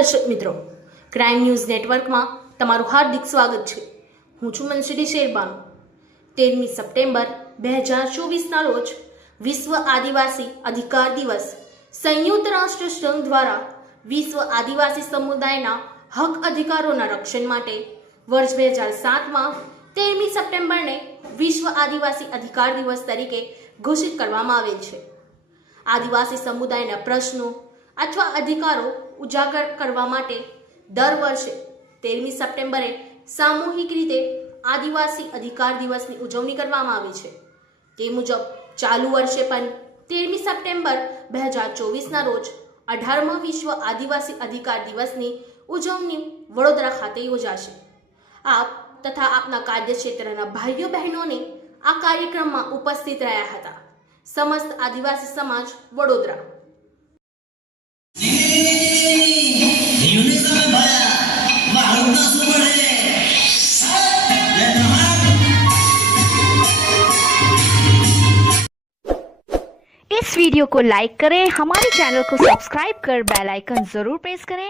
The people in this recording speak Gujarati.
દર્શક મિત્રો, ક્રાઇમ ન્યૂઝ નેટવર્કમાં તમારું હાર્દિક સ્વાગત છે। હું છું મનસુરી શેરબાનુ। 13મી સપ્ટેમ્બર 2024ના રોજ વિશ્વ આદિવાસી અધિકાર દિવસ સંયુક્ત રાષ્ટ્ર સંઘ દ્વારા વિશ્વ આદિવાસી સમુદાયના હક અધિકારોના રક્ષણ માટે વર્ષ 2007માં 13મી સપ્ટેમ્બરને વિશ્વ આદિવાસી અધિકાર દિવસ તરીકે ઘોષિત કરવામાં આવેલ છે। આદિવાસી સમુદાયના પ્રશ્નો અથવા અધિકારો ઉજાગર કરવા માટે દર વર્ષે 13મી સપ્ટેમ્બરે સામૂહિક રીતે આદિવાસી અધિકાર દિવસની ઉજવણી કરવામાં આવે છે। તે મુજબ ચાલુ વર્ષે પણ 13મી સપ્ટેમ્બર 2024ના રોજ 18મા વિશ્વ આદિવાસી અધિકાર દિવસની ઉજવણી વડોદરા ખાતે યોજાશે। આપ તથા આપના કાર્યક્ષેત્રના ભાઈઓ બહેનોને આ કાર્યક્રમમાં ઉપસ્થિત રહ્યા હતા। સમસ્ત આદિવાસી સમાજ વડોદરા। इस वीडियो को लाइक करें, हमारे चैनल को सब्सक्राइब कर बेल आइकन जरूर प्रेस करें